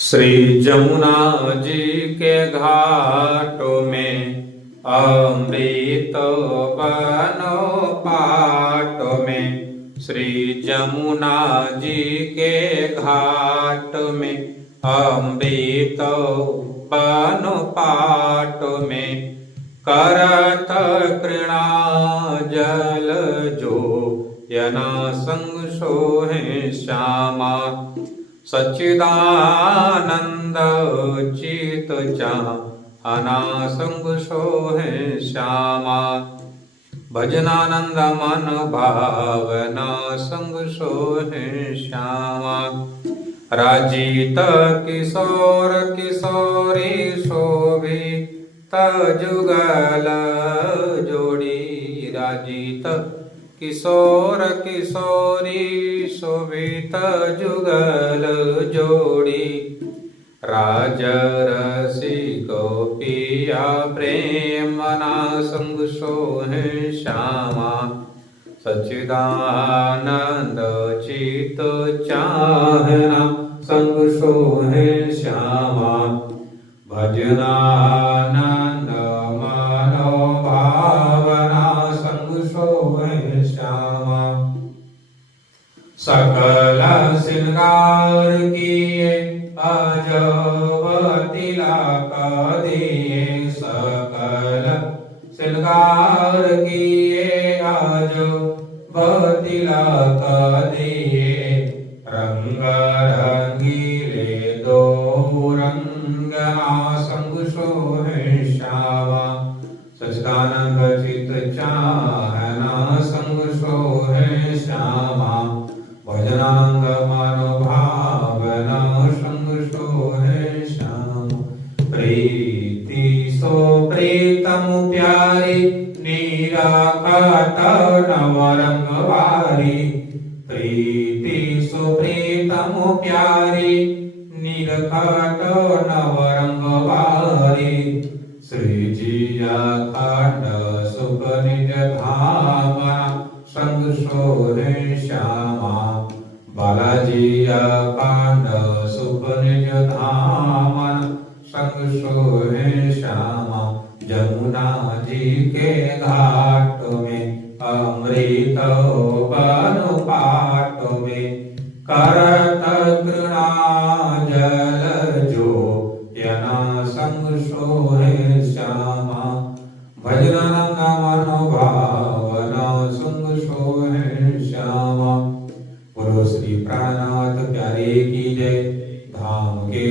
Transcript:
श्री जमुना जी के घाटों में अमृत बनो पाटों में। श्री जमुना जी के घाट में अमृत बनो पाटों में। करत कृणा जल जो यना संग सोहे श्यामा। सच्चिदानंद चित चाहना संग सोहे श्यामा। भजनानंद मन भावना संग सोहे श्यामा। राजित किशोर किशोरी शोभित जुगल जोड़ी। राजित किशोर किशोरी शोभित जुगल जोड़ी। राज रसिक पिया प्रेमना संग सोहे श्यामा। सच्चिदानंद चित चाहना संग सोहे श्यामा। भजनानंद मनो भावना संग सोहे श्यामा। सकल श्रृंगार किए अजवती तिलक दिए। सकल श्रृंगार किए अजवती तिलक दिए। रंग रंगीले दो रंगना संग सोहे श्यामा। सच्चिदानंद चित चाहना संग सोहे श्यामा। भजनानंद मनो भावना संग सोहे श्यामा। प्रीति सो प्रीतम प्यारी निराकट नवरंग वारी। प्रीति सो प्रीतम प्यारी निराकट नवरंग वारी। श्री जिया खंड सुख निज धामना संग सोहे श्यामा। बालाजी अखंड सुख निज धामन संग सोहे श्यामा। जमुना जी के घाट में अमृत बनो पाट में। करत कृणा जल जो यना संग सोहे श्यामा। भजनानंद मनो भावना संग सोहे श्यामा। बोलो श्री प्राणनाथ प्यारे की जय। धाम के